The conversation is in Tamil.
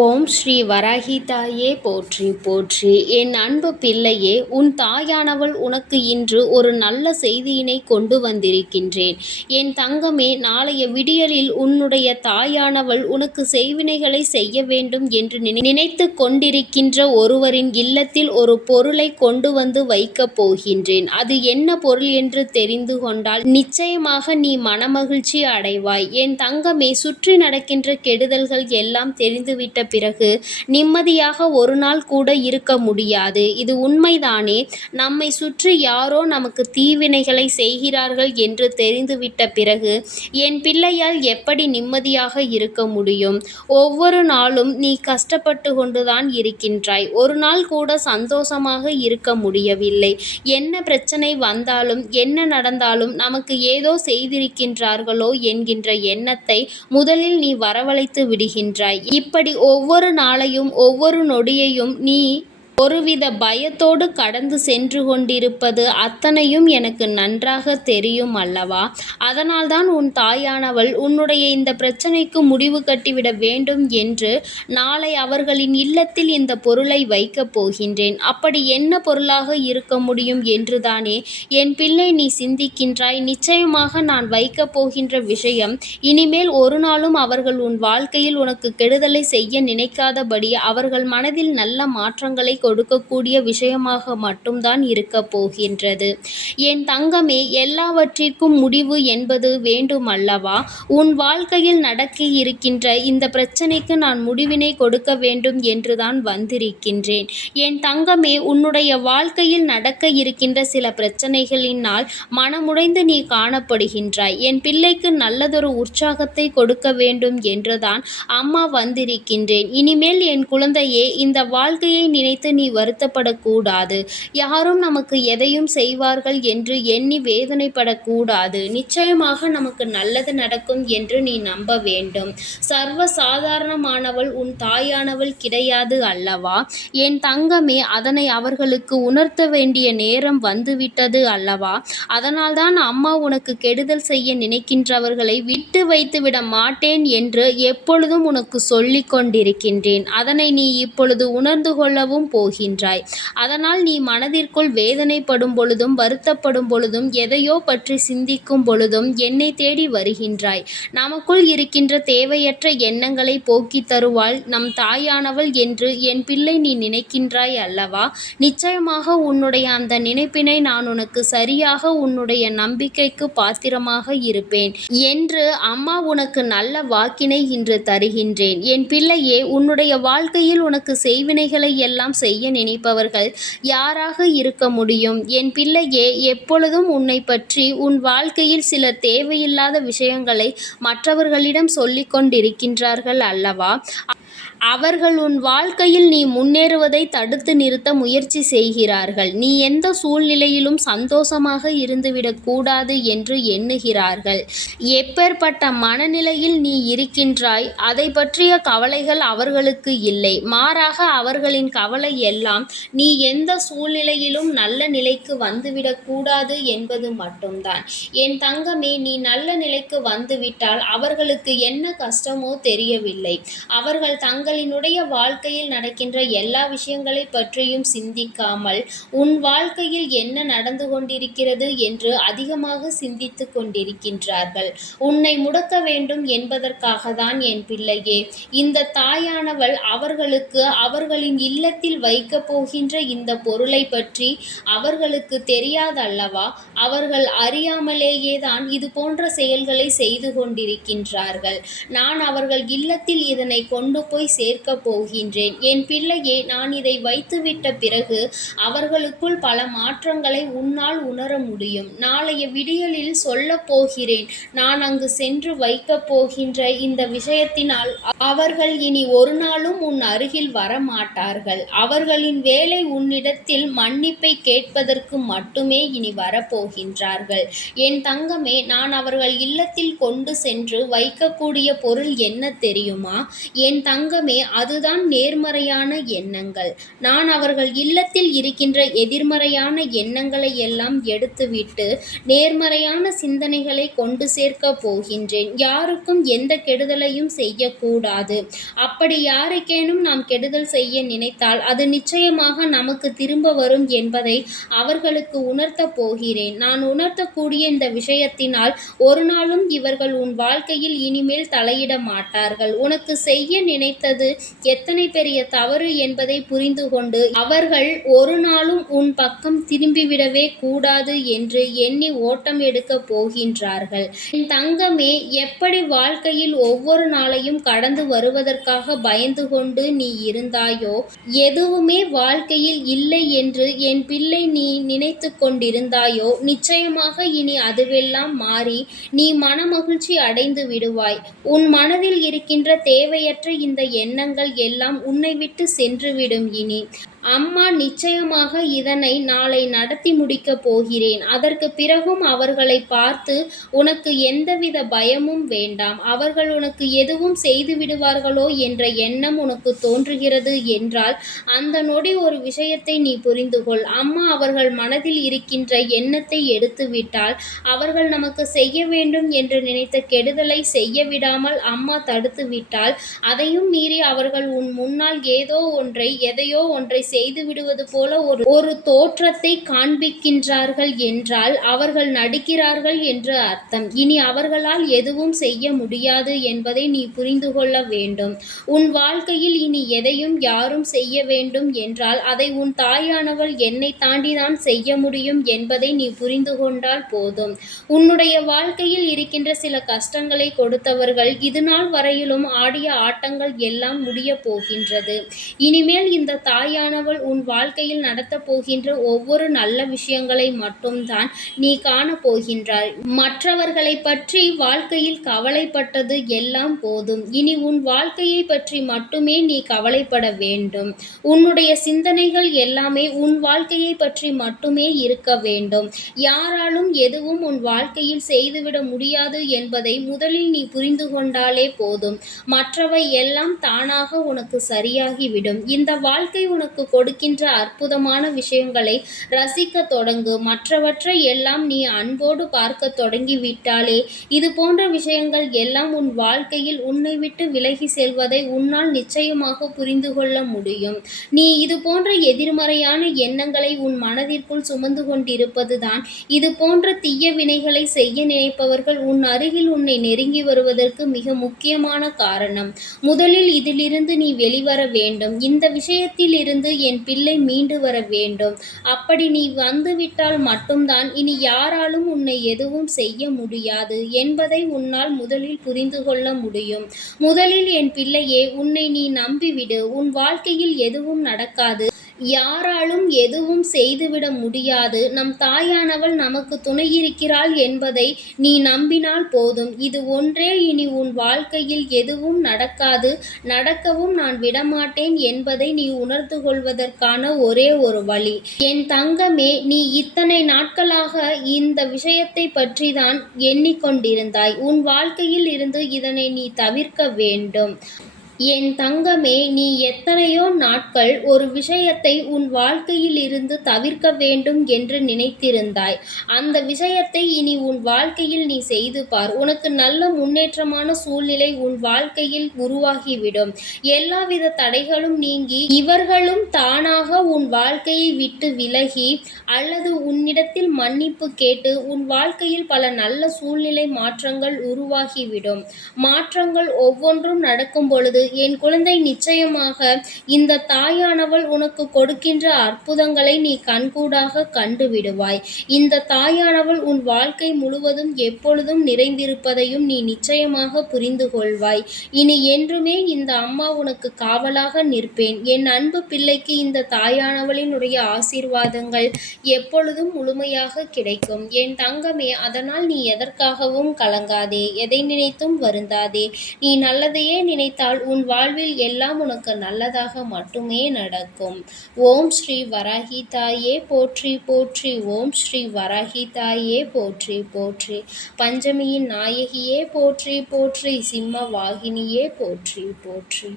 ஓம் ஸ்ரீ வராகி தாயே போற்றி போற்றி. என் அன்பு பிள்ளையே, உன் தாயானவள் உனக்கு இன்று ஒரு நல்ல செய்தியினை கொண்டு வந்திருக்கின்றேன். என் தங்கமே, நாளைய விடியலில் உன்னுடைய தாயானவள் உனக்கு செய்வினைகளை செய்ய வேண்டும் என்று நினைத்து கொண்டிருக்கின்ற ஒருவரின் இல்லத்தில் ஒரு பொருளை கொண்டு வந்து வைக்கப் போகின்றேன். அது என்ன பொருள் என்று தெரிந்து கொண்டால் நிச்சயமாக நீ மனமகிழ்ச்சி அடைவாய். என் தங்கமே, சுற்றி நடக்கின்ற கெடுதல்கள் எல்லாம் தெரிந்துவிட்ட பிறகு நிம்மதியாக ஒரு நாள் கூட இருக்க முடியாது. இது உண்மைதானே? நம்மை சுற்றி யாரோ நமக்கு தீவினைகளை செய்கிறார்கள் என்று தெரிந்துவிட்ட பிறகு என் பிள்ளையால் எப்படி நிம்மதியாக இருக்க முடியும்? ஒவ்வொரு நாளும் நீ கஷ்டப்பட்டு கொண்டுதான் இருக்கின்றாய். ஒரு நாள் கூட சந்தோஷமாக இருக்க முடியவில்லை. என்ன பிரச்சனை வந்தாலும் என்ன நடந்தாலும் நமக்கு ஏதோ செய்திருக்கின்றார்களோ என்கின்ற எண்ணத்தை முதலில் நீ வரவழைத்து விடுகின்றாய். இப்படி ஒவ்வொரு நாளையும் ஒவ்வொரு நொடியையும் நீ ஒருவித பயத்தோடு கடந்து சென்று கொண்டிருப்பது அத்தனையும் எனக்கு நன்றாக தெரியும் அல்லவா? அதனால்தான் உன் தாயானவள் உன்னுடைய இந்த பிரச்சனைக்கு முடிவு கட்டிவிட வேண்டும் என்று நாளை அவர்களின் இல்லத்தில் இந்த பொருளை வைக்கப் போகின்றேன். அப்படி என்ன பொருளாக இருக்க முடியும் என்றுதானே என் பிள்ளை நீ சிந்திக்கின்றாய். நிச்சயமாக நான் வைக்கப் போகின்ற விஷயம் இனிமேல் ஒரு நாளும் அவர்கள் உன் வாழ்க்கையில் உனக்கு கெடுதலை செய்ய நினைக்காதபடி அவர்கள் மனதில் நல்ல மாற்றங்களை கொடுக்கக்கூடிய விஷயமாக மட்டும்தான் இருக்க போகின்றது. என் தங்கமே, எல்லாவற்றிற்கும் முடிவு என்பது வேண்டும் அல்லவா? உன் வாழ்க்கையில் நடக்க இருக்கின்ற இந்த பிரச்சனைக்கு நான் முடிவினை கொடுக்க வேண்டும் என்றுதான் வந்திருக்கின்றேன். என் தங்கமே, உன்னுடைய வாழ்க்கையில் நடக்க இருக்கின்ற சில பிரச்சனைகளினால் மனமுடைந்து நீ காணப்படுகின்றாய். என் பிள்ளைக்கு நல்லதொரு உற்சாகத்தை கொடுக்க வேண்டும் என்றுதான் அம்மா வந்திருக்கின்றேன். இனிமேல் என் குழந்தையே, இந்த வாழ்க்கையை நினைத்து நீ வருத்தப்படக்கூடாது. யாரும் நமக்கு எதையும் செய்வார்கள் என்று எண்ணி வேதனைப்படக்கூடாது. நிச்சயமாக நமக்கு நல்லது நடக்கும் என்று நீ நம்ப வேண்டும். சர்வ சாதாரணமானவள் உன் தாயானவள் கிடையாது அல்லவா? என் தங்கமே, அதனை அவர்களுக்கு உணர்த்த வேண்டிய நேரம் வந்துவிட்டது அல்லவா? அதனால்தான் அம்மா உனக்கு கெடுதல் செய்ய நினைக்கின்றவர்களை விட்டு வைத்துவிட மாட்டேன் என்று எப்பொழுதும் உனக்கு சொல்லிக் கொண்டிருக்கின்றேன். அதனை நீ இப்பொழுது உணர்ந்து கொள்ளவும் போகின்றாய். அதனால் நீ மனதிற்குள் வேதனைப்படும் பொழுதும் வருத்தப்படும் பொழுதும் எதையோ பற்றி சிந்திக்கும் பொழுதும் என்னை தேடி வருகின்றாய். நமக்குள் இருக்கின்ற தேவையற்ற எண்ணங்களை போக்கி தருவாள் நம் தாயானவள் என்று என் பிள்ளை நீ நினைக்கின்றாய் அல்லவா? நிச்சயமாக உன்னுடைய அந்த நினைப்பினை நான் உனக்கு சரியாக உன்னுடைய நம்பிக்கைக்கு பாத்திரமாக இருப்பேன் என்று அம்மா உனக்கு நல்ல வாக்கினை இன்று தருகின்றேன். என் பிள்ளையே, உன்னுடைய வாழ்க்கையில் உனக்கு செய்வினைகளை எல்லாம் செய்ய நினைப்பவர்கள் யாராக இருக்க முடியும்? என் பிள்ளையே, எப்பொழுதும் உன்னை பற்றி உன் வாழ்க்கையில் சிலர் தேவையில்லாத விஷயங்களை மற்றவர்களிடம் சொல்லிக் கொண்டிருக்கின்றார்கள் அல்லவா? அவர்கள் உன் வாழ்க்கையில் நீ முன்னேறுவதை தடுத்து நிறுத்த முயற்சி செய்கிறார்கள். நீ எந்த சூழ்நிலையிலும் சந்தோஷமாக இருந்துவிடக் கூடாது என்று எண்ணுகிறார்கள். எப்பேற்பட்ட மனநிலையில் நீ இருக்கின்றாய், அதை பற்றிய கவலைகள் அவர்களுக்கு இல்லை. மாறாக அவர்களின் கவலை எல்லாம் நீ எந்த சூழ்நிலையிலும் நல்ல நிலைக்கு வந்துவிடக் கூடாது என்பது மட்டும்தான். என் தங்கமே, நீ நல்ல நிலைக்கு வந்துவிட்டால் அவர்களுக்கு என்ன கஷ்டமோ தெரியவில்லை. அவர்கள் தங்களினுடைய வாழ்க்கையில் நடக்கின்ற எல்லா விஷயங்களை பற்றியும் சிந்திக்காமல் உன் வாழ்க்கையில் என்ன நடந்து கொண்டிருக்கிறது என்று அதிகமாக சிந்தித்து கொண்டிருக்கின்றார்கள். உன்னை முடக்க வேண்டும் என்பதற்காக தான் என் பிள்ளையே இந்த தாயானவள் அவர்களுக்கு அவர்களின் இல்லத்தில் வைக்கப் போகின்ற இந்த பொருளை பற்றி அவர்களுக்கு தெரியாதல்லவா? அவர்கள் அறியாமலேயே தான் இது போன்ற செயல்களை செய்து கொண்டிருக்கின்றார்கள். நான் அவர்கள் இல்லத்தில் இதனை கொண்டு போய் சேர்க்க போகின்றேன். என் பிள்ளையே, நான் இதை வைத்துவிட்ட பிறகு அவர்களுக்குள் பல மாற்றங்களை உன்னால் உணர முடியும். நாளைய விடியலில் சொல்ல போகிறேன். நான் அங்கு சென்று வைக்கப் போகின்ற இந்த விஷயத்தினால் அவர்கள் இனி ஒரு நாளும் உன் அருகில் வரமாட்டார்கள். அவர்களின் வேலை உன்னிடத்தில் மன்னிப்பை கேட்பதற்கு மட்டுமே இனி வரப்போகின்றார்கள். என் தங்கமே, நான் அவர்கள் இல்லத்தில் கொண்டு சென்று வைக்கக்கூடிய பொருள் என்ன தெரியுமா? என் தங்கமே, அதுதான் நேர்மறையான எண்ணங்கள். நான் அவர்கள் இல்லத்தில் இருக்கின்ற எதிர்மறையான எண்ணங்களை எல்லாம் எடுத்துவிட்டு நேர்மறையான சிந்தனைகளை கொண்டு சேர்க்கப் போகின்றேன். யாருக்கும் எந்த கெடுதலையும் செய்யக்கூடாது. அப்படி யாருக்கேனும் நாம் கெடுதல் செய்ய நினைத்தால் அது நிச்சயமாக நமக்கு திரும்ப வரும் என்பதை அவர்களுக்கு உணர்த்தப் போகிறேன். நான் உணர்த்தக்கூடிய இந்த விஷயத்தினால் ஒரு நாளும் இவர்கள் உன் வாழ்க்கையில் இனிமேல் தலையிட மாட்டார்கள். உனக்கு செய்ய நினைத்தது எத்தனை பெரிய தவறு என்பதை புரிந்து கொண்டு அவர்கள் ஒரு நாளும் உன் பக்கம் திரும்பிவிடவே கூடாது என்று எண்ணி ஓட்டம் எடுக்கப் போகின்றார்கள். என் தங்கமே, எப்படி வாழ்க்கையில் ஒவ்வொரு நாளையும் கடந்து வருவதற்காக பயந்து கொண்டு நீ இருந்தாயோ, எதுவுமே வாழ்க்கையில் இல்லை என்று என் பிள்ளை நீ நினைத்து கொண்டிருந்தாயோ, நிச்சயமாக இனி அதுவெல்லாம் மாறி நீ மனமகிழ்ச்சி அடைந்து விடுவாய். உன் மனதில் இருக்கின்ற தேவையற்ற இந்த எண்ணங்கள் எல்லாம் உன்னை விட்டு சென்றுவிடும். இனி அம்மா நிச்சயமாக இதனை நாளை நடத்தி முடிக்கப் போகிறேன். அதற்கு பிறகும் அவர்களை பார்த்து உனக்கு எந்தவித பயமும் வேண்டாம். அவர்கள் உனக்கு எதுவும் செய்து விடுவார்களோ என்ற எண்ணம் உனக்கு தோன்றுகிறது என்றால் அந்த நொடி ஒரு விஷயத்தை நீ புரிந்து கொள். அம்மா அவர்கள் மனதில் இருக்கின்ற எண்ணத்தை எடுத்துவிட்டால் அவர்கள் நமக்கு செய்ய வேண்டும் என்று நினைத்த கெடுதலை செய்ய விடாமல் அம்மா தடுத்து விட்டால் அதையும் மீறி அவர்கள் உன் முன்னால் எதையோ ஒன்றை செய்து விடுவது போல ஒரு தோற்றத்தை காண்பிக்கின்றார்கள் என்றால் அவர்கள் நடிக்கிறார்கள் என்று அர்த்தம். இனி அவர்களால் எதுவும் செய்ய முடியாது என்பதை நீ புரிந்து கொள்ள வேண்டும். உன் வாழ்க்கையில் இனி எதையும் யாரும் செய்ய வேண்டும் என்றால் அதை உன் தாயானவள் என்னை தாண்டிதான் செய்ய முடியும் என்பதை நீ புரிந்து கொண்டால் போதும். உன்னுடைய வாழ்க்கையில் இருக்கின்ற சில கஷ்டங்களை கொடுத்தவர்கள் இதுநாள் வரையிலும் ஆடிய ஆட்டங்கள் எல்லாம் முடிய போகின்றது. இனிமேல் இந்த தாயானவள் உன் வாழ்க்கையில் நடத்தப் போகின்ற ஒவ்வொரு நல்ல விஷயங்களை மட்டும்தான் நீ காணப்போகின்றாய். மற்றவர்களை பற்றி வாழ்க்கையில் கவலைப்பட்டது எல்லாம் போதும். இனி உன் வாழ்க்கையை பற்றி மட்டுமே நீ கவலைப்பட வேண்டும். உன்னுடைய சிந்தனைகள் எல்லாமே உன் வாழ்க்கையை பற்றி மட்டுமே இருக்க வேண்டும். யாராலும் எதுவும் உன் வாழ்க்கையில் செய்துவிட முடியாது என்பதை முதலில் நீ புரிந்து கொண்டாலே போதும். மற்றவை எல்லாம் தானாக உனக்கு சரியாகிவிடும். இந்த வாழ்க்கை உனக்கு கொடுக்கின்ற அற்புதமான விஷயங்களை ரசிக்க தொடங்கு. மற்றவற்றை எல்லாம் நீ அன்போடு பார்க்க தொடங்கிவிட்டாலே இது போன்ற விஷயங்கள் எல்லாம் உன் வாழ்க்கையில் உன்னை விட்டு விலகி செல்வதை உன்னால் நிச்சயமாக புரிந்து கொள்ள முடியும். நீ இது போன்ற எதிர்மறையான எண்ணங்களை உன் மனதிற்குள் சுமந்து கொண்டிருப்பதுதான் இது போன்ற தீய வினைகளை செய்ய நினைப்பவர்கள் உன் அருகில் உன்னை நெருங்கி வருவதற்கு மிக முக்கியமான காரணம். முதலில் இதிலிருந்து நீ வெளிவர வேண்டும். இந்த விஷயத்தில் இருந்து என் பிள்ளை மீண்டு வர வேண்டும். அப்படி நீ வந்துவிட்டால் மட்டும்தான் இனி யாராலும் உன்னை எதுவும் செய்ய முடியாது என்பதை உன்னால் முதலில் புரிந்து கொள்ள முடியும். முதலில் என் பிள்ளையே, உன்னை நீ நம்பிவிடு. உன் வாழ்க்கையில் எதுவும் நடக்காது. யாராலும் எதுவும் செய்துவிட முடியாது. நம் தாயானவள் நமக்கு துணையிருக்கிறாள் என்பதை நீ நம்பினால் போதும். இது ஒன்றே இனி உன் வாழ்க்கையில் எதுவும் நடக்காது, நடக்கவும் நான் விடமாட்டேன் என்பதை நீ உணர்ந்து கொள்வதற்கான ஒரே ஒரு வழி. என் தங்கமே, நீ இத்தனை நாட்களாக இந்த விஷயத்தை பற்றிதான் எண்ணிக்கொண்டிருந்தாய். உன் வாழ்க்கையில் இருந்து இதனை நீ தவிர்க்க வேண்டும். என் தங்கமே, நீ எத்தனையோ நாட்கள் ஒரு விஷயத்தை உன் வாழ்க்கையில் இருந்து தவிர்க்க வேண்டும் என்று நினைத்திருந்தாய். அந்த விஷயத்தை இனி உன் வாழ்க்கையில் நீ செய்து பார். உனக்கு நல்ல முன்னேற்றமான சூழ்நிலை உன் வாழ்க்கையில் உருவாகிவிடும். எல்லாவித தடைகளும் நீங்கி இவர்களும் தானாக உன் வாழ்க்கையை விட்டு விலகி அல்லது உன்னிடத்தில் மன்னிப்பு கேட்டு உன் வாழ்க்கையில் பல நல்ல சூழ்நிலை மாற்றங்கள் உருவாகிவிடும். மாற்றங்கள் ஒவ்வொன்றும் நடக்கும் பொழுது என் குழந்தை, நிச்சயமாக இந்த தாயானவள் உனக்கு கொடுக்கின்ற அற்புதங்களை நீ கண்கூடாக கண்டு விடுவாய். இந்த தாயானவள் உன் வாழ்க்கை முழுவதும் எப்பொழுதும் நிறைந்திருப்பதையும் நீ நிச்சயமாக புரிந்து கொள்வாய். இனி என்றுமே இந்த அம்மா உனக்கு காவலாக நிற்பேன். என் அன்பு பிள்ளைக்கு இந்த தாயானவளினுடைய ஆசீர்வாதங்கள் எப்பொழுதும் முழுமையாக கிடைக்கும். என் தங்கமே, அதனால் நீ எதற்காகவும் கலங்காதே, எதை நினைத்தும் வருந்தாதே. நீ நல்லதையே நினைத்தால் உன் வாழ்வில் எல்லாம் உனக்கு நல்லதாக மட்டுமே நடக்கும். ஓம் ஸ்ரீ வராகி தாயே போற்றி போற்றி. ஓம் ஸ்ரீ வராகி தாயே போற்றி போற்றி. பஞ்சமியின் நாயகியே போற்றி போற்றி. சிம்ம வாகினியே போற்றி போற்றி.